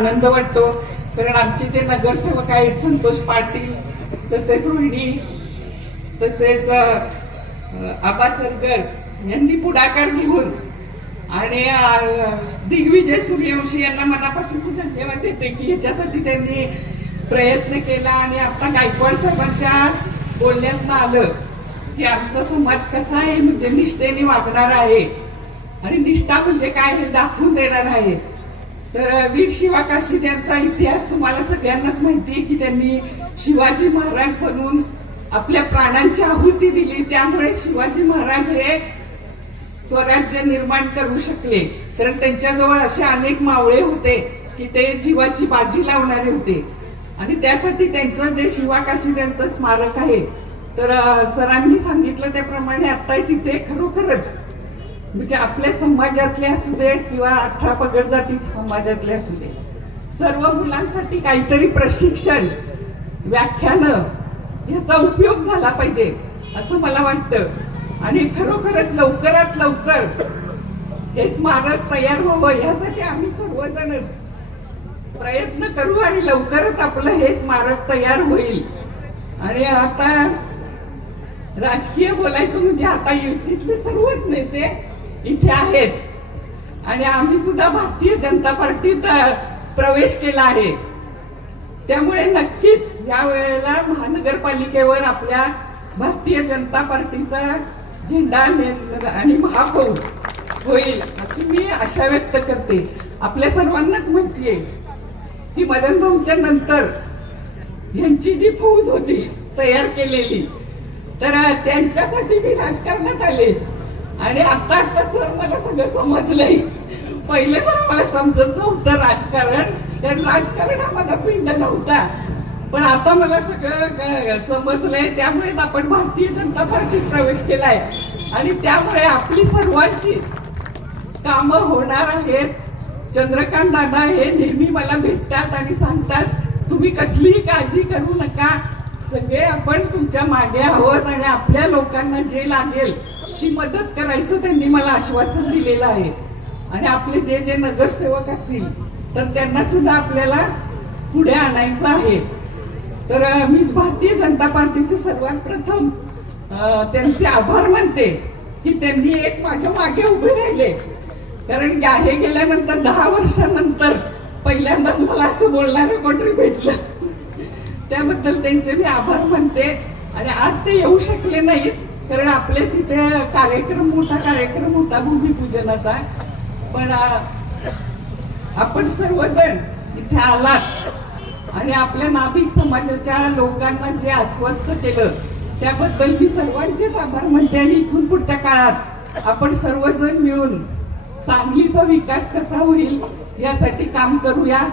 आनंद वाटतो. कारण आमचे जे नगरसेवक आहेत संतोष पाटील तसेच रोहिणी तसेच आबा सरगर यांनी पुढाकार घेऊन आणि दिग्विजय सूर्यवंशी यांना मनापासून खूप धन्यवाद देते की याच्यासाठी त्यांनी प्रयत्न केला आणि आता गायकवाड साहेबांच्या बोलण्यात आलं की आमचा समाज कसा आहे म्हणजे निष्ठेने वागणार आहे. आणि निष्ठा म्हणजे काय हे दाखवून देणार आहे. तर वीर शिवा काशी त्यांचा इतिहास तुम्हाला सगळ्यांनाच माहिती आहे की त्यांनी शिवाजी महाराज बनून आपल्या प्राणांची आहुती दिली. त्यामुळे शिवाजी महाराज हे स्वराज्य निर्माण करू शकले. कारण त्यांच्याजवळ असे अनेक मावळे होते की ते जीवाची बाजी लावणारे होते. आणि त्यासाठी त्यांचं जे शिवाकाशी त्यांचं स्मारक आहे तर सरांनी सांगितलं त्याप्रमाणे आता तिथे खरोखरच म्हणजे आपल्या समाजातले असू दे किंवा अठरा पगड जाती समाजातले असू दे. सर्व मुलांसाठी काहीतरी प्रशिक्षण व्याख्यानं याचा उपयोग झाला पाहिजे असं मला वाटतं. आणि खरोखरच लवकरात लवकर हे स्मारक तयार व्हावं यासाठी आम्ही सर्वजणच प्रयत्न करू आणि लवकरच आपलं हे स्मारक तयार होईल. आणि आता राजकीय बोलायचं म्हणजे आता युतीतले सर्वच नेते इथे आहेत. आणि आम्ही सुद्धा भारतीय जनता पार्टीत प्रवेश केला आहे. त्यामुळे नक्कीच या वेळेला महानगरपालिकेवर आपल्या भारतीय जनता पार्टीचा झेंडा आणि महापौर होईल अशी मी आशा व्यक्त करते. आपल्या सर्वांनाच माहिती आहे की मदन भाऊच्या नंतर यांची जी फौज होती तयार केलेली तर त्यांच्यासाठी मी राजकारणात आले. आणि आता आता सर मला सगळं समजलंय. पहिले सर मला समजत नव्हतं राजकारण. कारण राजकारण हा माझा पिंड नव्हता. पण आता मला सगळं समजलंय. त्यामुळेच आपण भारतीय जनता पार्टीत प्रवेश केलाय. आणि त्यामुळे आपली सर्वांची कामं होणार आहेत. चंद्रकांत दादा हे नेहमी मला भेटतात आणि सांगतात तुम्ही कसलीही काळजी करू नका. सगळे आपण तुमच्या मागे आहोत आणि आपल्या लोकांना जे लागेल की मदत करायचं त्यांनी मला आश्वासन दिलेलं आहे. आणि आपले जे जे नगरसेवक असतील तर त्यांना सुद्धा आपल्याला पुढे आणायचं आहे. तर मी भारतीय जनता पार्टीचे सर्वात प्रथम त्यांचे आभार मानते की त्यांनी एक माझ्या मागे उभे राहिले. कारण हे गेल्यानंतर दहा वर्षानंतर पहिल्यांदाच मला असं बोलणारं कोणतरी भेटलं. त्याबद्दल त्यांचे मी आभार मानते. आणि आज ते येऊ शकले नाहीत. कारण आपल्या तिथे कार्यक्रम मोठा कार्यक्रम होता भूमिपूजनाचा. पण आपण सर्वजण इथे आलात आणि आपल्या नाभिक समाजाच्या लोकांना जे आश्वस्त केलं त्याबद्दल मी सर्वांचेच आभार म्हणते आणि इथून पुढच्या काळात आपण सर्वजण मिळून सांगलीचा विकास कसा होईल यासाठी काम करूया.